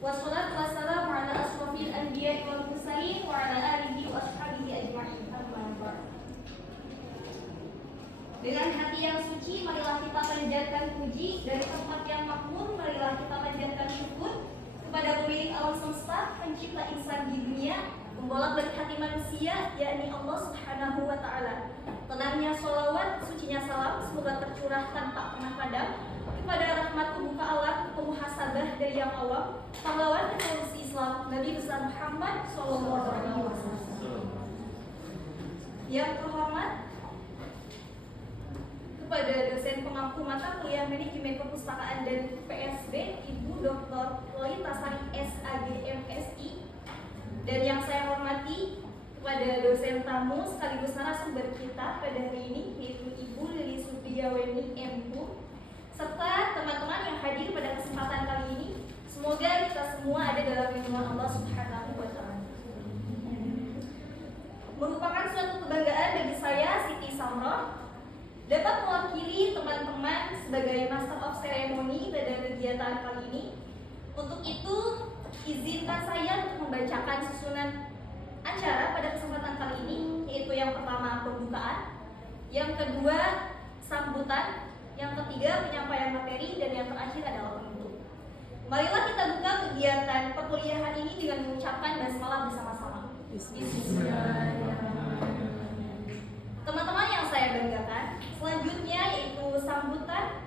Wassalatu wassalamu ala asrofil anbiya'i wal mursalin wa ala alihi wa ashabihi ajma'in. Amma ba'd. Dengan hati yang suci, marilah kita panjatkan puji. Dari tempat yang makmur, marilah kita panjatkan syukur kepada pemilik alam semesta, pencipta insan di dunia, membolak-balik hati manusia, yakni Allah Subhanahu wa Ta'ala. Tenangnya sholawat, sucinya salam, semoga tercurah tanpa pernah padam kepada rahmat pembuka alam, pemuhasabah dari yang awam, pahlawan revolusi Islam, Nabi besar Muhammad Sallallahu Alaihi Wasallam. Yang terhormat kepada dosen pengampu mata kuliah manajemen perpustakaan dan PSB, Ibu Dr. Lolita Sari SAG MSI, dan yang saya hormati kepada dosen tamu sekaligus narasumber kita pada hari ini, yaitu Ibu Lili Supriyaweni MPU, serta teman-teman yang hadir pada kesempatan kali ini. Semoga kita semua ada dalam lindungan Allah Subhanahu wa Ta'ala. Merupakan suatu kebanggaan bagi saya, Siti Samroh, dapat mewakili teman-teman sebagai Master of Ceremony pada kegiatan kali ini. Untuk itu, izinkan saya untuk membacakan susunan acara pada kesempatan kali ini, yaitu yang pertama pembukaan, yang kedua sambutan, yang ketiga penyampaian materi, dan yang terakhir adalah penutup. Marilah kita buka kegiatan perkuliahan ini dengan mengucapkan basmalah bersama-sama. Teman-teman yang saya banggakan, selanjutnya yaitu sambutan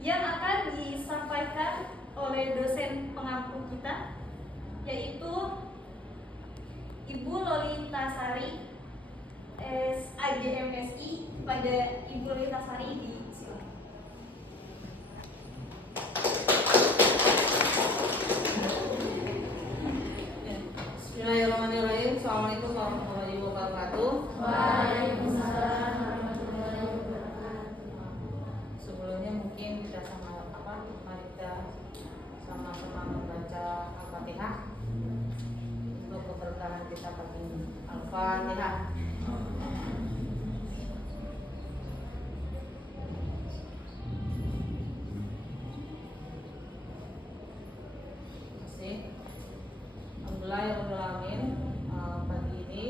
yang akan disampaikan oleh dosen pengampu kita, yaitu Ibu Lolita Sari SAG MSI. Pada Ibu Lolita Sari di sini. Bismillahirrahmanirrahim. Assalamualaikum warahmatullahi wabarakatuh. Waalaikumsalam warahmatullahi wabarakatuh. Sebelumnya mungkin kita mari kita sama-sama membaca Al-Fatihah untuk keberkahan kita pagi ini. Al-Fatihah. Alhamdulillahirrahmanirrahim. Pagi ini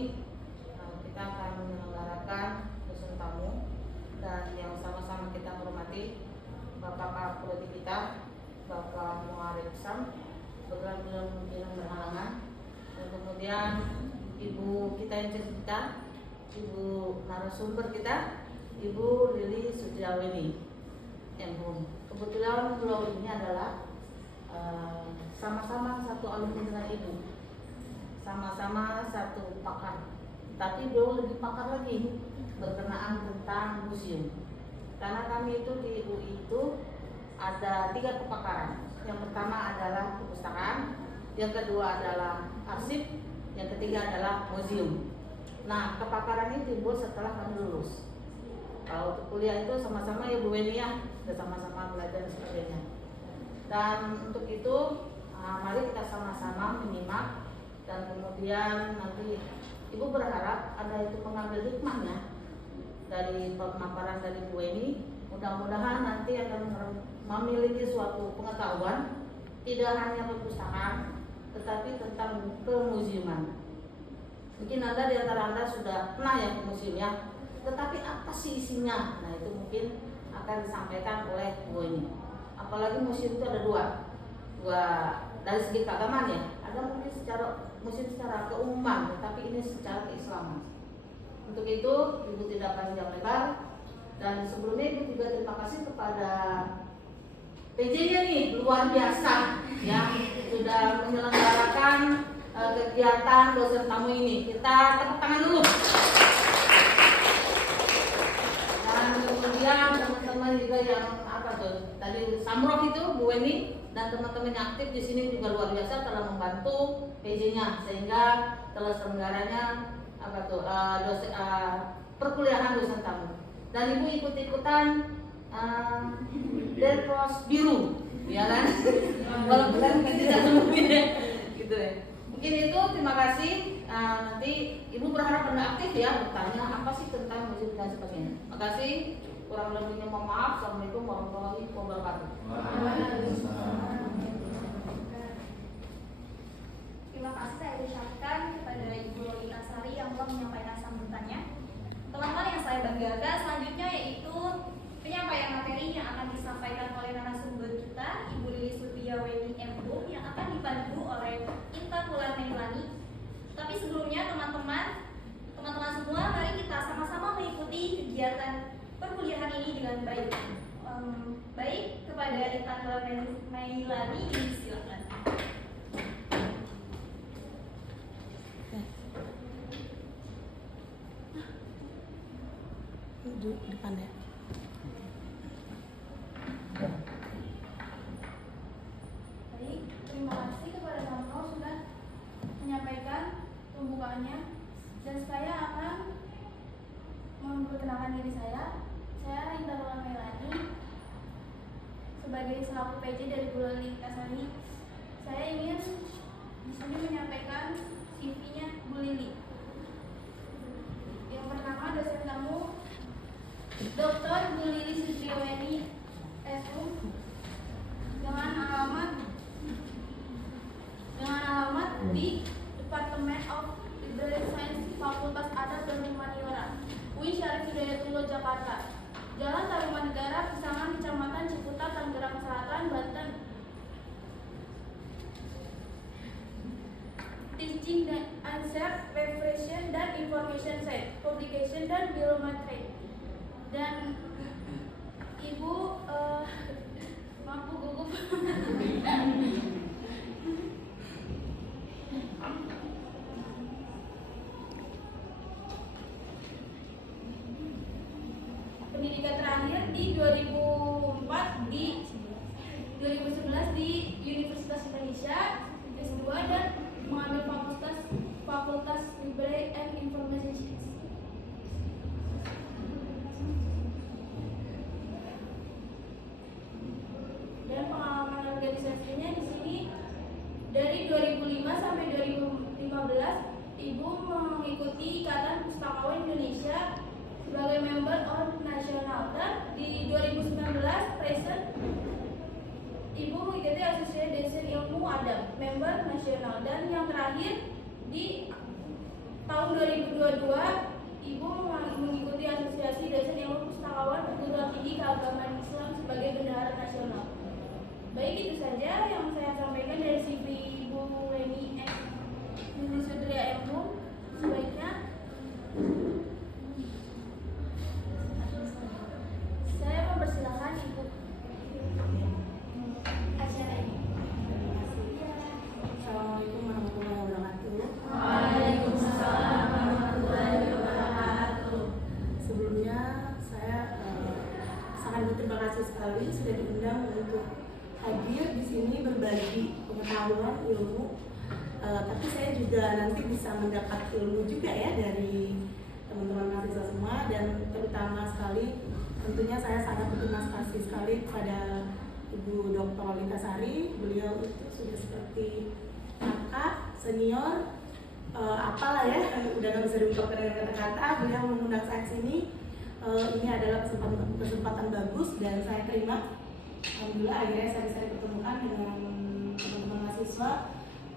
kita akan menyelenggarakan dosen tamu dan yang sama-sama kita hormati Bapak Kapolri kita, Bapak Muarif Sam, kebetulan beliau mungkin berhalangan, dan kemudian Ibu kita yang cerita, Ibu narasumber kita, Ibu Lili Supriyaweni MHUM. Kebetulan beliau ini adalah sama-sama satu alumni dengan Ibu, sama-sama satu pakar, tapi beliau lebih pakar lagi berkenaan tentang museum. Karena kami itu di UI itu ada 3 kepakaran. Yang pertama adalah perpustakaan, yang kedua adalah arsip, yang ketiga adalah museum. Nah, kepakaran ini timbul setelah kami lulus. Kalau kuliah itu sama-sama ya Bu Weni ya, sama-sama belajar dan sebagainya. Dan untuk itu mari kita sama-sama menyimak, dan kemudian nanti Ibu berharap ada itu pengambil hikmahnya dari pemaparan dari Bu Weni. Mudah-mudahan nanti akan memiliki suatu pengetahuan tidak hanya perpustakaan, tetapi tentang kemuseuman. Mungkin Anda di antara Anda sudah pernah ya ke museum ya, tetapi apa sih isinya? Nah, itu mungkin akan disampaikan oleh Bu Weni. Apalagi museum itu ada dua dari segi keagamaan ya. Ada mungkin museum secara keumuman, tetapi ini secara keislaman. Untuk itu Ibu tidak panjang lebar, dan sebelumnya Ibu juga terima kasih kepada PJ-nya nih, luar biasa ya, sudah menyelenggarakan kegiatan dosen tamu ini. Kita tepuk tangan dulu. Dan kemudian teman-teman juga yang tadi Samroh itu Bu Weni dan teman-teman yang aktif di sini juga luar biasa telah membantu PJ-nya sehingga telah selenggaranya perkuliahan dosen tamu. Dan Ibu ikut-ikutan Delpros biru, ya kan? Walaupun kan tidak mungkin ya, gitu ya. Mungkin itu, terima kasih. Nanti Ibu berharap Anda aktif ya, bertanya apa sih tentang museum dan sebagainya. Terima kasih. Kurang lebihnya mohon maaf. Assalamualaikum warahmatullahi wabarakatuh. Nahla Mailani, silakan. Duduk depan ya. Baik, terima kasih kepada Samro sudah menyampaikan pembukaannya, dan saya akan memperkenalkan diri saya. Saya Rinta Nahla Mailani sebagai selaku PJ dari Bulog Lintasari. Saya ingin di sini menyampaikan CV-nya Bu Lili. Yang pertama, dosen tamu Dr. Bu Lili Sutriaweni SU dengan alamat di Departemen of Library Science Fakultas Adat dan Humaniora UI Syarif Hidayatullah Jakarta, Jalan Tarumanegara, Pisangan, Kecamatan Ciputat, Tangerang Selatan, Banten. Teaching dan Answer, Preparation dan Information Set, Publication dan Biometri. Dan Ibu mampu gugup. Pendidikan terakhir di 2004 di 2011 di Universitas Indonesia S2 dan mengambil Fakultas Library and Information. Dan pengalaman organisasinya di sini dari 2005 sampai 2015 Ibu mengikuti Ikatan Pustakawan Indonesia sebagai member on nasional, dan di 2019 present Ibu mengikuti Asosiasi Dosen Ilmu Adab member nasional, dan yang terakhir di tahun 2022 Ibu mengikuti Asosiasi Dosen Ilmu Pustakawan Perguruan Tinggi Keagamaan Islam sebagai bendahara nasional. Baik, itu saja yang saya sampaikan dari CV Ibu Leni X Lili Sudria MU. Sebaiknya saya mempersilahkan Ibu acara ini. Assalamualaikum warahmatullahi wabarakatuh. Waalaikumsalam warahmatullahi wabarakatuh. Sebelumnya saya sangat berterima kasih sekali sudah diundang untuk hadir di sini berbagi pengetahuan ilmu. Tapi saya juga nanti bisa mendapat ilmu juga ya dari teman-teman mahasiswa semua, dan terutama sekali tentunya saya sangat berterima kasih sekali kepada Ibu Dr. Lintasari. Beliau itu sudah seperti kakak senior, apalah ya, udah nggak bisa diungkapkan dengan kata-kata. Beliau mengundang saya ke sini. Ini adalah kesempatan bagus dan saya terima. Alhamdulillah akhirnya saya bisa dipertemukan dengan teman-teman mahasiswa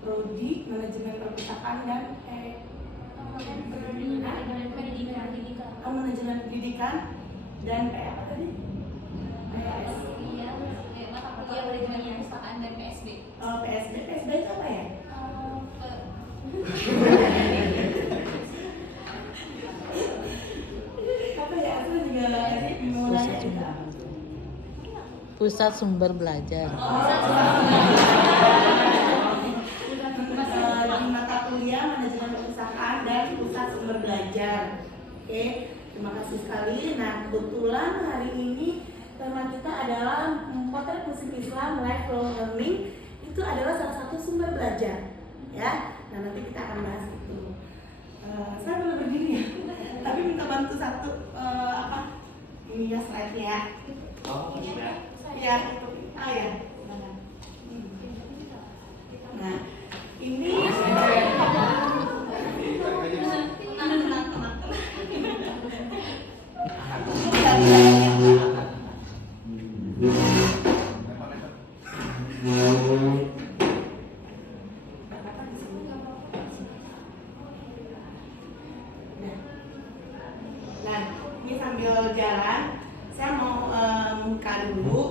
Prodi Manajemen Perpustakaan dan Manajemen Pendidikan dan apa tadi? PS. Mata kuliah Manajemen Perpustakaan dan PSB. PSB itu apa ya? Apa ya? Aku juga mau nanya juga. Pusat Sumber Belajar. Di mata kuliah Manajemen Perpustakaan dan Pusat Sumber Belajar. Oke, terima kasih sekali. Nah, kebetulan hari ini tema kita adalah potret musik Islam lifelong learning. Itu adalah salah satu sumber belajar, ya. Nah, nanti kita akan bahas itu. Saya boleh berdiri ya, tapi minta bantu satu ini ya slide-nya ya. Oh, iya. Ya, oh ya. Nah, ini nah, ini sambil jalan, saya mau buka dulu.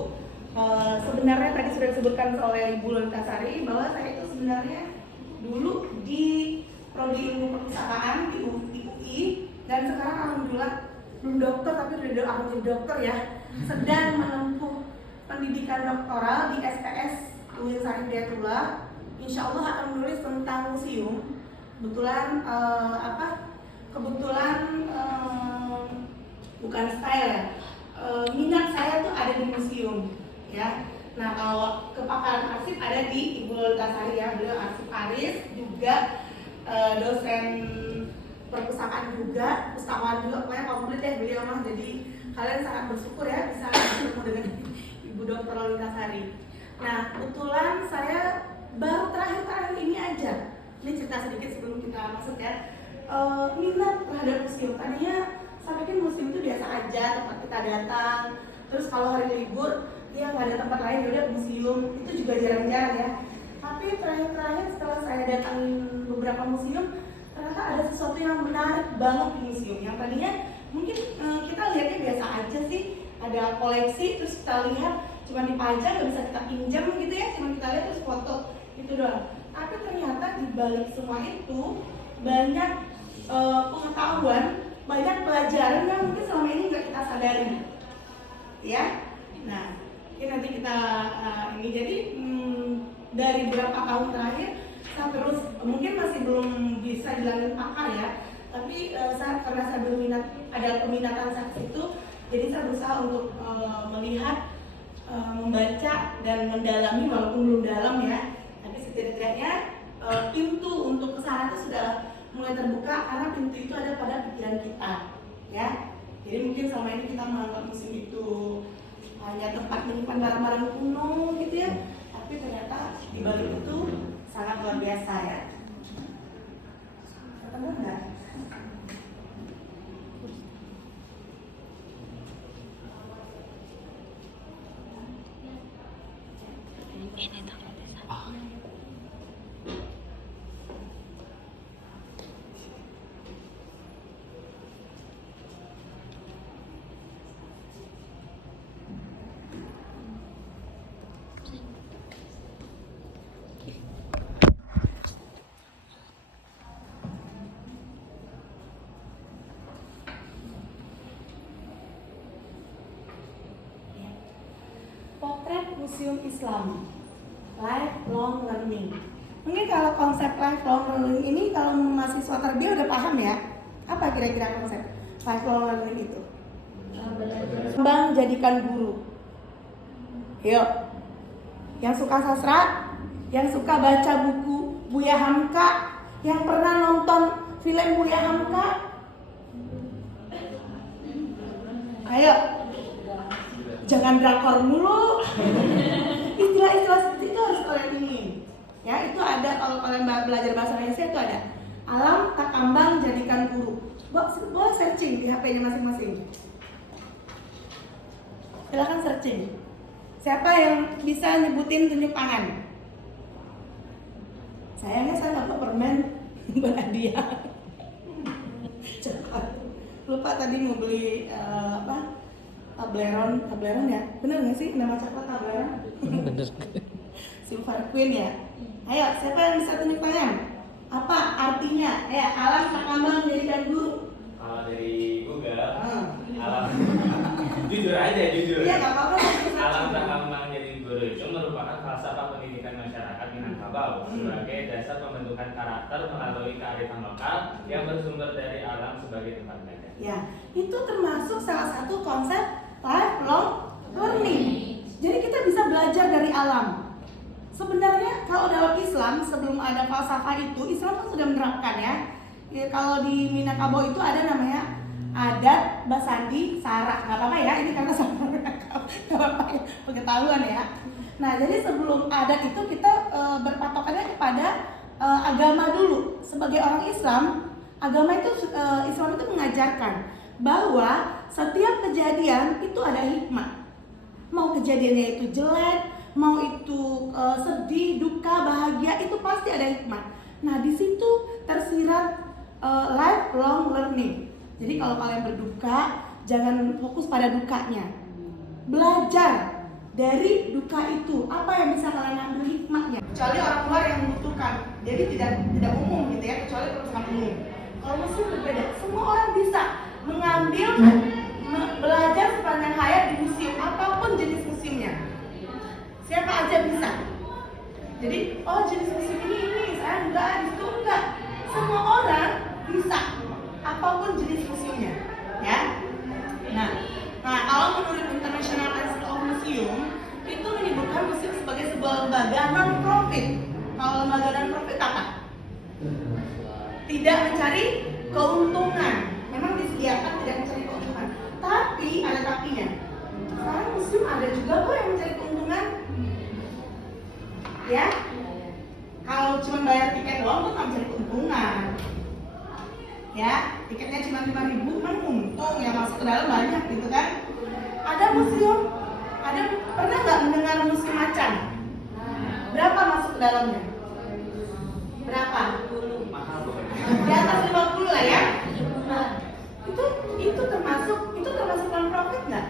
Sebenarnya tadi sudah disebutkan oleh Ibu Lintasari bahwa saya itu sebenarnya dulu di Prodi Ilmu Perpustakaan di UI, dan sekarang alhamdulillah belum dokter tapi udah alhamdulillah dokter ya, sedang menempuh pendidikan doktoral di SPS UIN Syarif Hidayatullah. Insya Allah akan menulis tentang museum. Kebetulan bukan style ya, minat saya tuh ada di museum ya. Nah kalau kepakaran arsip ada di Ibu Lolitasari ya, beliau arsiparis juga, dosen perpustakaan juga, pustakawan juga, pokoknya komplit ya beliau mah. Jadi kalian sangat bersyukur ya bisa bertemu dengan Ibu Dr. Lolitasari. Nah kebetulan saya baru terakhir ini aja, ini cerita sedikit sebelum kita masuk ya, minat terhadap museum. Tadinya saya pikir museum itu biasa aja, tempat kita datang, terus kalau hari libur ya nggak ada tempat lain, yaudah museum, itu juga jarang-jarang ya. Tapi terakhir setelah saya datang beberapa museum, ternyata ada sesuatu yang menarik banget di museum. Yang tadinya mungkin kita lihatnya biasa aja sih, ada koleksi terus kita lihat cuma dipajang, nggak bisa kita pinjam gitu ya, cuma kita lihat terus foto itu doang. Tapi ternyata di balik semua itu banyak pengetahuan, banyak pelajaran yang mungkin selama ini nggak kita sadari ya. Nah ini nanti kita ini jadi dari beberapa tahun terakhir saya terus, mungkin masih belum bisa dilalui pakar ya, tapi karena saya berminat, ada peminatan saya ke situ, jadi saya berusaha untuk melihat, membaca dan mendalami walaupun belum dalam ya, tapi setidaknya pintu untuk kesana itu sudah mulai terbuka karena pintu itu ada pada pikiran kita ya. Jadi mungkin selama ini kita menganggap museum itu hanya tempat menyimpan barang-barang kuno gitu ya, tapi ternyata di balik itu sangat luar biasa ya. Ketemu nggak? Potret Museum Islam, Lifelong Learning. Mungkin kalau konsep lifelong learning ini kalau mahasiswa tarbiyah udah paham ya. Apa kira-kira konsep lifelong learning itu? Kembang jadikan guru. Yuk, yang suka sastra, yang suka baca buku Buya Hamka, yang pernah nonton film Buya Hamka, ayo, jangan drakor mulu. Istilah-istilah seperti itu harus kalian ini. Ya, itu ada kalau kalian belajar bahasa Indonesia itu ada. Alam tak kambang jadikan guru. Boleh searching di HP-nya masing-masing. Silakan searching. Siapa yang bisa nyebutin tunjuk tangan? Sayangnya saya nggak bawa permen buat hadiah. Cepat. Lupa tadi mau beli Tableron ya? Bener nggak sih nama coklat Tableron? Bener. Silver Queen ya? Ayo, siapa yang bisa tunjuk tangan? Apa artinya? Alam tak kambang jadikan guru. Kalau dari Google, alam jujur aja. Iya, nggak apa-apa. Alam tak kambang jadi guru itu merupakan falsafah pendidikan masyarakat Minangkabau sebagai dasar pembentukan karakter melalui kearifan lokal yang bersumber dari alam sebagai tempat belajar. Ya, itu termasuk salah satu konsep lifelong learning. Jadi kita bisa belajar dari alam. Sebenarnya kalau dalam Islam sebelum ada falsafah itu, Islam kan sudah menerapkan ya. Kalau di Minangkabau itu ada namanya adat basandi sara. Nggak apa-apa ya, ini karena sama nggak apa-apa ya, pengetahuan ya. Nah jadi sebelum adat itu kita berpatokannya kepada agama dulu. Sebagai orang Islam, agama itu Islam itu mengajarkan bahwa setiap kejadian itu ada hikmah. Mau kejadiannya itu jelek, mau itu sedih, duka, bahagia, itu pasti ada hikmah. Nah di situ tersirat lifelong learning. Jadi kalau kalian berduka, jangan fokus pada dukanya. Belajar dari duka itu, apa yang bisa kalian ambil hikmahnya. Kecuali orang luar yang membutuhkan, jadi tidak umum gitu ya, kecuali perusahaan umum. Kalau museum berbeda, semua orang bisa mengambil, belajar sepanjang hayat di museum, apapun jenis museumnya. Siapa aja bisa. Jadi, oh jenis museum ini, saya enggak, itu enggak. Semua orang bisa, apapun jenis museumnya, ya. Nah, kalau menurut International Council of Museum itu menyebutkan museum sebagai sebuah lembaga non-profit. Kalau lembaga non-profit apa? Tidak mencari keuntungan. Memang disediakan tidak mencari keuntungan. Tapi ada tapinya. Sekarang museum ada juga kok yang mencari keuntungan. Ya, kalau cuma bayar tiket doang tuh nggak mencari keuntungan. Ya, tiketnya cuma 5.000, kan untung yang masuk ke dalam banyak gitu kan. Ada museum, pernah nggak mendengar museum macan? Berapa masuk ke dalamnya? Berapa? Mahal bukan? Di atas 50 lah ya. Itu termasuk non-profit nggak?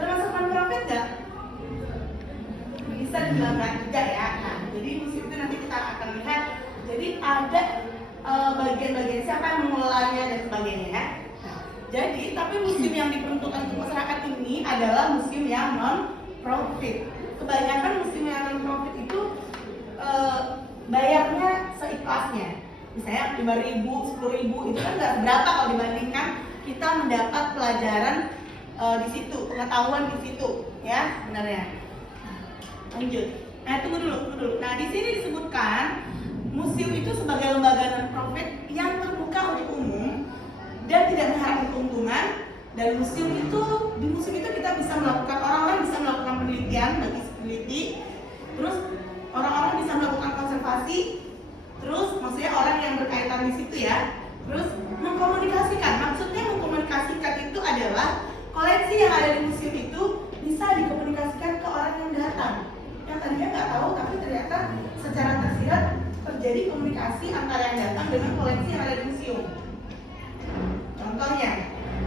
Termasuk non-profit nggak? Bisa dibilang nggak juga ya. Nah, jadi museum itu nanti kita akan lihat. Jadi ada bagian-bagian siapa yang mengelolanya dan sebagainya ya. Nah, jadi tapi museum yang diperuntukkan untuk masyarakat ini adalah museum yang non-profit. Kebanyakan museum yang non-profit itu bayarnya seikhlasnya. Misalnya 5.000, 10.000 itu kan nggak seberapa kalau dibandingkan kita mendapat pelajaran di situ, pengetahuan di situ, ya sebenarnya. Lanjut. Nah, tunggu dulu. Nah, di sini disebutkan museum itu sebagai lembaga non-profit yang terbuka untuk umum dan tidak mengharapkan keuntungan. Dan di museum itu kita bisa melakukan, orang-orang bisa melakukan penelitian bagi peneliti, terus orang-orang bisa melakukan konservasi, terus maksudnya orang yang berkaitan di situ ya, terus mengkomunikasikan. Maksudnya mengkomunikasikan itu adalah koleksi yang ada di museum itu bisa dikomunikasikan ke orang yang datang. Yang tadinya nggak tahu, tapi ternyata secara tersirat terjadi komunikasi antara yang datang dengan koleksi yang ada di museum. Contohnya,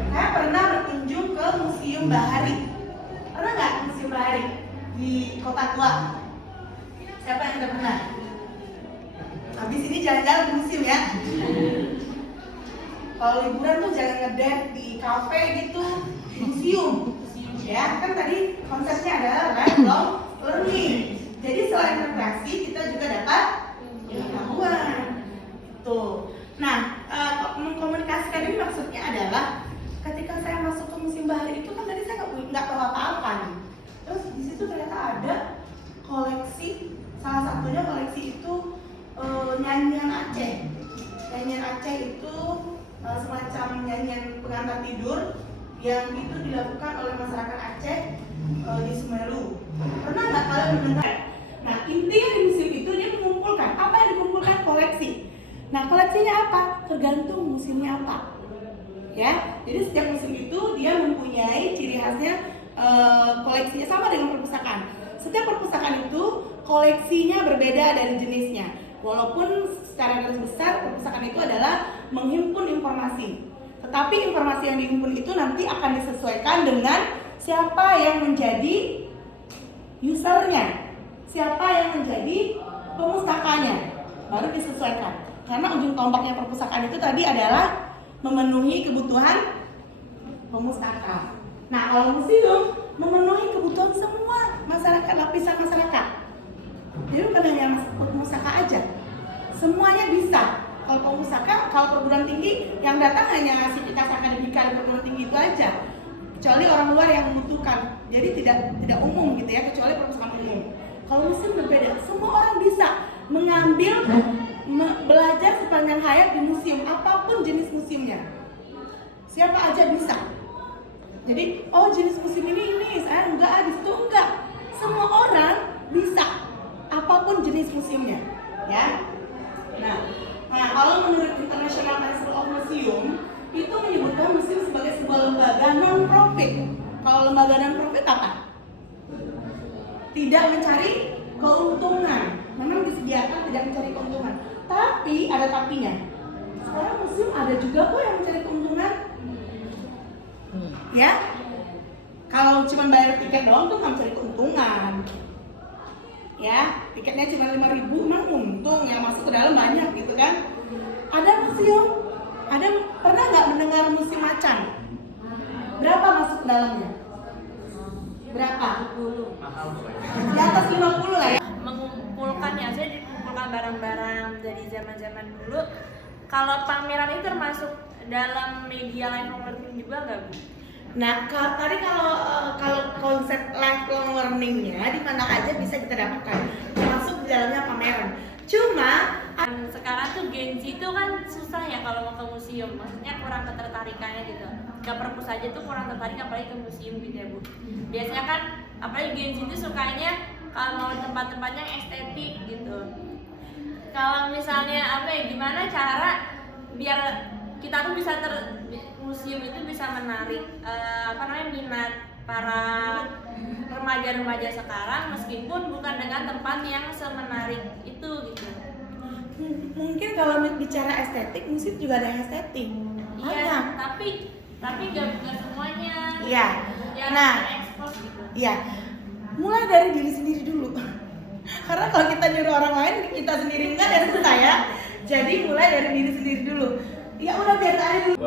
saya pernah berkunjung ke Museum Bahari. Pernah nggak Museum Bahari di Kota Tua? Siapa yang udah pernah? Habis ini jalan-jalan ke museum ya. Kalau liburan tuh jangan ngedate di kafe gitu, di museum. Ya, kan tadi konsepnya adalah lifelong learning. Jadi selain rekreasi kita juga dapat pengetahuan. Tuh. Nah, mengkomunikasikan ini maksudnya adalah ketika saya masuk ke Museum Bahari itu kan tadi saya nggak tahu apa-apa nih. Terus di situ ternyata ada koleksi, salah satunya koleksi itu nyanyian Aceh. Nyanyian Aceh itu semacam nyanyian pengantar tidur yang itu dilakukan oleh masyarakat Aceh di Semeru. Pernah nggak kalian mendengar? Nah, intinya di museum itu dia mengumpulkan apa yang dikumpulkan koleksi. Nah, koleksinya apa? Tergantung museumnya apa. Ya, jadi setiap museum itu dia mempunyai ciri khasnya, koleksinya sama dengan perpustakaan. Setiap perpustakaan itu koleksinya berbeda dari jenisnya. Walaupun secara garis besar perpustakaan itu adalah menghimpun informasi. Tetapi informasi yang dihimpun itu nanti akan disesuaikan dengan siapa yang menjadi usernya, siapa yang menjadi pemustakanya, baru disesuaikan. Karena ujung tombaknya perpustakaan itu tadi adalah memenuhi kebutuhan pemustaka. Nah, kalau museum memenuhi kebutuhan semua masyarakat, lapisan masyarakat. Jadi bukan hanya pemustaka aja, semuanya bisa. Kalau pemustaka, kalau perguruan tinggi yang datang hanya sivitas akademika perguruan tinggi itu aja, kecuali orang luar yang membutuhkan. Jadi tidak umum gitu ya, kecuali perpustakaan umum. Kalau museum berbeda, semua orang bisa mengambil, belajar sepanjang hayat di museum, apapun jenis museumnya. Siapa aja bisa. Jadi, oh jenis museum ini, saya enggak, di situ enggak. Semua orang bisa, apapun jenis museumnya, ya. Nah, kalau menurut International Council of Museum itu menyebutkan museum sebagai sebuah lembaga non-profit. Kalau lembaga non-profit apa? Tidak mencari keuntungan. Memang disediakan tidak mencari keuntungan. Tapi ada tapinya. Sekarang museum ada juga kok yang mencari keuntungan. Ya, kalau cuma bayar tiket doang tuh nggak mencari keuntungan. Ya, tiketnya cuma 5.000, emang untung yang masuk ke dalam banyak gitu kan. Ada museum, pernah nggak mendengar museum macan? Berapa masuk ke dalamnya? Berapa? Mahal pokoknya. Di atas 50 lah ya. Mengumpulkan ya, saya dikumpulkan barang-barang dari zaman-zaman dulu. Kalau pameran itu termasuk dalam media lifelong learning juga nggak, Bu? Nah, tadi kalau konsep lifelong learningnya di mana aja bisa kita dapatkan, termasuk di dalamnya pameran. Cuma Sekarang tuh Gen Z itu kan susah ya kalau mau ke museum, maksudnya kurang ketertarikannya gitu. Ke perpus aja tuh kurang tertarik apalagi ke museum gitu ya, Bu. Biasanya kan apalagi Gen Z itu sukanya kalau mau tempat-tempat yang estetik gitu. Kalau misalnya apa ya, gimana cara biar kita tuh bisa museum itu bisa menarik minat para remaja-remaja sekarang meskipun bukan dengan tempat yang semenarik itu gitu. mungkin kalau bicara estetik, museum juga ada estetik. Iya, tapi nggak semuanya. Iya. Yang Nah, ekspos gitu. iya. Mulai dari diri sendiri dulu. Karena kalau kita nyuruh orang lain, kita sendiri enggak dan susah ya. Jadi mulai dari diri sendiri dulu. Ya udah biar aja dulu.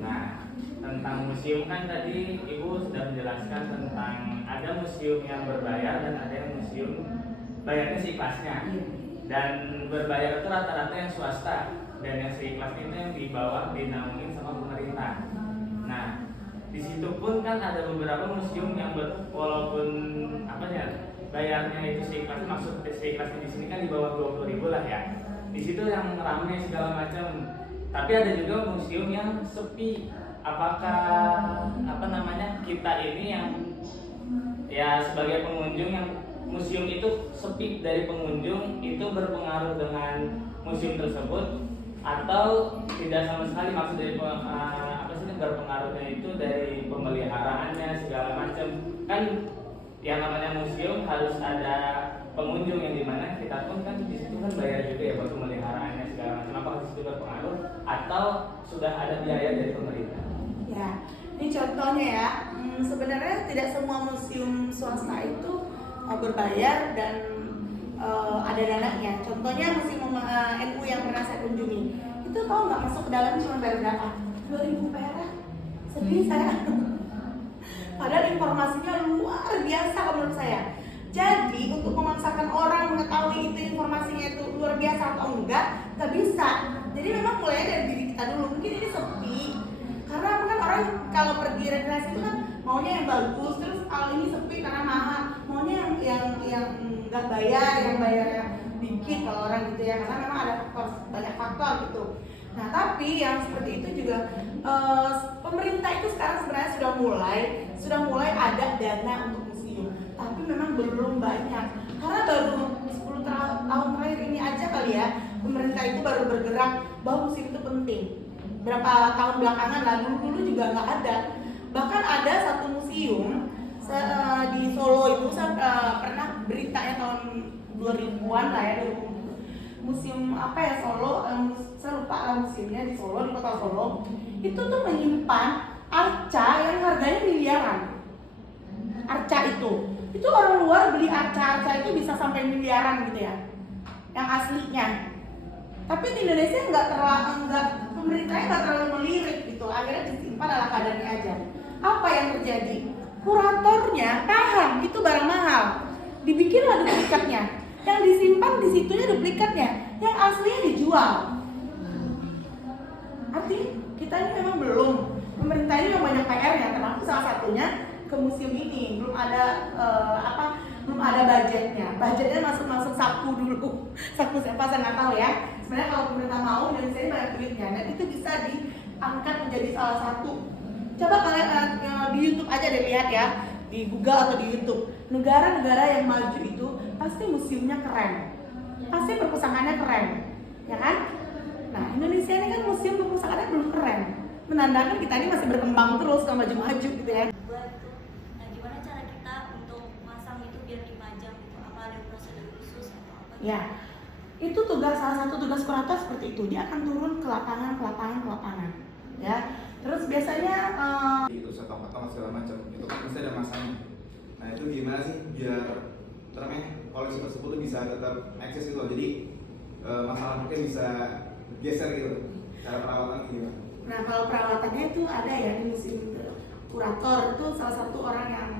Nah, tentang museum kan tadi Ibu sudah menjelaskan tentang ada museum yang berbayar dan ada yang museum bayarnya seikhlasnya. Dan berbayar itu rata-rata yang swasta dan yang seikhlasnya itu yang di bawah dinaungin sama pemerintah. Nah, di situ pun kan ada beberapa museum yang walaupun bayarnya itu seikhlasnya, maksud seikhlasnya di sini kan di bawah 20.000 lah ya. Di situ yang ramai segala macam. Tapi ada juga museum yang sepi. Apakah kita ini yang ya sebagai pengunjung yang museum itu sepi dari pengunjung itu berpengaruh dengan museum tersebut atau tidak sama sekali, maksud dari berpengaruhnya itu dari pemeliharaannya segala macam. Kan yang namanya museum harus ada pengunjung yang dimana kita pun kan di situ kan bayar juga ya buat pemeliharaannya segala macam. Apakah di situ berpengaruh atau sudah ada biaya dari pemerintah? Ya, ini contohnya ya. Sebenarnya tidak semua museum swasta itu berbayar dan ada dananya. Contohnya museum NU yang pernah saya kunjungi, itu tahu nggak masuk ke dalam cuma bayar berapa? 2.000 perak. Sedih saya. Padahal informasinya luar biasa menurut saya. Jadi untuk memaksakan orang mengetahui itu informasinya itu luar biasa atau enggak, nggak bisa. Jadi memang mulai dari diri kita dulu. Mungkin ini sepi, karena kan orang kalau pergi rekreasi itu kan maunya yang bagus. Terus kalau ini sepi karena mahal, maunya yang nggak bayar, yang bayarnya dikit kalau orang gitu ya. Karena memang ada banyak faktor gitu. Nah tapi yang seperti itu juga pemerintah itu sekarang sebenarnya sudah mulai ada dana untuk museum, tapi memang belum banyak karena baru 10 tahun terakhir ini aja kali ya pemerintah itu baru bergerak bahwa museum itu penting. Berapa tahun belakangan lah, dulu juga nggak ada. Bahkan ada satu museum di Solo itu saya pernah beritanya tahun 2000-an lah ya, museum Solo, saya lupa lah museumnya di Solo, di kota Solo. Itu tuh menyimpan arca yang harganya miliaran. Arca itu orang luar beli arca itu bisa sampai miliaran gitu ya, yang aslinya. Tapi di Indonesia pemerintahnya nggak terlalu melirik gitu. Akhirnya disimpan ala kadarnya aja. Apa yang terjadi? Kuratornya paham itu barang mahal, dibikinlah duplikatnya. Yang disimpan di situnya duplikatnya, yang aslinya dijual. Artinya kita ini memang belum, pemerintah ini memang banyak PR-nya, termasuk salah satunya ke museum ini belum ada budgetnya. Budgetnya masuk saku dulu, saku siapa saya nggak tahu ya. Sebenarnya kalau pemerintah mau, Indonesia ini banyak duitnya, dan itu bisa diangkat menjadi salah satu. Coba kalian di YouTube aja deh lihat ya, di Google atau di YouTube. Negara-negara yang maju itu pasti museumnya keren, pasti perpustakaannya keren, ya kan? Nah Indonesia ini kan museum perpustakaannya belum keren, menandakan kita ini masih berkembang terus, kalau maju-maju gitu ya. Nah, gimana cara kita untuk masang itu biar dipajang gitu? Apa ada prosedur khusus atau apa? Ya, itu salah satu tugas kurator seperti itu. Dia akan turun ke lapangan, ya. Terus biasanya itu setong-setong segala macam, itu kan pasti ada masanya. Nah itu gimana sih biar koleksi tersebut tuh bisa tetap eksis gitu loh. Jadi masalah mungkin bisa geser gitu. Cara perawatannya gimana? Nah kalau perawatannya itu ada ya di museum. Kurator itu salah satu orang yang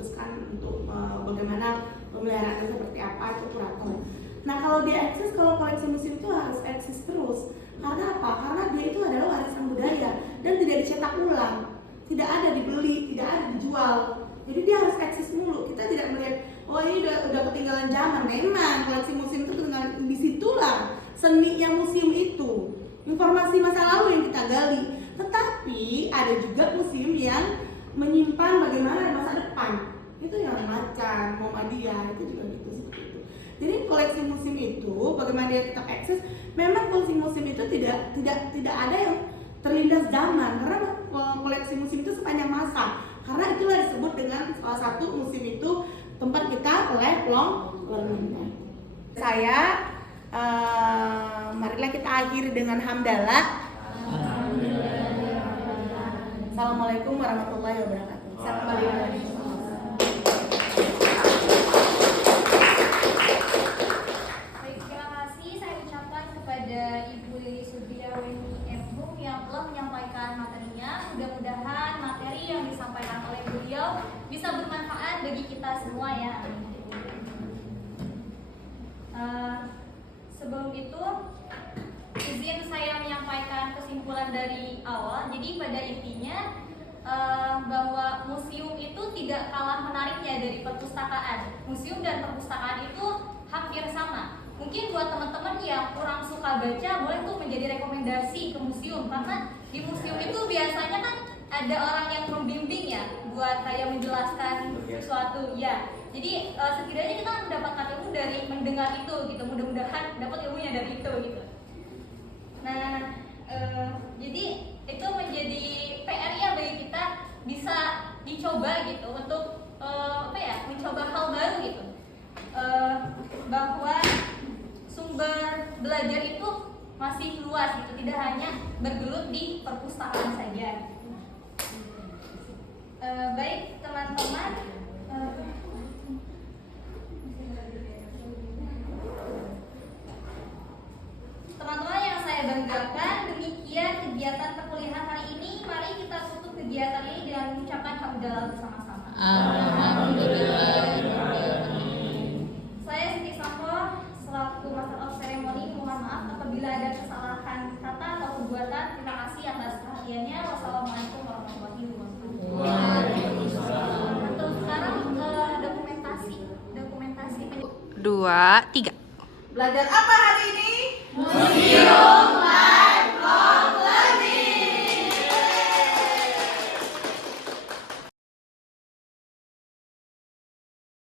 memutuskan untuk bagaimana pemeliharaannya seperti apa, itu kurator. Nah kalau dia eksis, kalau koleksi museum itu harus eksis terus. Karena apa? Karena dia itu adalah warisan budaya dan tidak dicetak ulang, tidak ada dibeli, tidak ada dijual. Jadi dia harus eksis mulu. Kita tidak melihat, oh ini udah ketinggalan zaman. Memang koleksi museum itu ketinggalan, disitulah seninya museum itu. Informasi masa lalu yang kita gali. Tetapi ada juga museum yang menyimpan bagaimana masa depan. Itu yang Macan, Muhammadiyah, itu juga gitu seperti itu. Jadi koleksi museum itu bagaimana dia tetap eksis. Memang koleksi museum itu tidak ada yang terlindas zaman, karena koleksi museum itu sepanjang masa. Karena itulah disebut dengan salah satu museum itu tempat kita lifelong learning. Saya marilah kita akhiri dengan hamdalah. Assalamualaikum warahmatullahi wabarakatuh. Saya kembali lagi. Baik, terima kasih saya ucapkan kepada Ibu Lili Subiaweni MHU yang telah menyampaikan materinya. Mudah-mudahan materi yang disampaikan oleh beliau bisa bermanfaat bagi kita semua ya. Sebelum itu, izin saya menyampaikan kesimpulan dari awal. Jadi pada intinya bahwa museum itu tidak kalah menariknya dari perpustakaan. Museum dan perpustakaan itu hampir sama. Mungkin buat teman-teman yang kurang suka baca, boleh tuh menjadi rekomendasi ke museum, karena di museum itu biasanya kan ada orang yang membimbing ya, buat kayak menjelaskan sesuatu ya. Jadi setidaknya kita mendapatkan ilmu dari mendengar itu gitu. Mudah-mudahan dapat ilmunya dari itu gitu. Nah, jadi itu menjadi PR-nya bagi kita bisa dicoba gitu untuk mencoba hal baru gitu. Bahwa sumber belajar itu masih luas gitu, tidak hanya bergelut di perpustakaan saja. Baik teman-teman, teman-teman yang saya banggakan, demikian kegiatan perkuliahan hari ini. Mari kita tutup kegiatan ini dengan mengucapkan hamdalah bersama-sama. Saya Siti Sampo selaku Master of Ceremony, mohon maaf apabila ada kesalahan kata atau perbuatan. Terima kasih atas perhatiannya. Wassalamualaikum warahmatullahi wabarakatuh. Untuk sekarang dokumentasi. 2, 3. Belajar apa hari ini? Museum.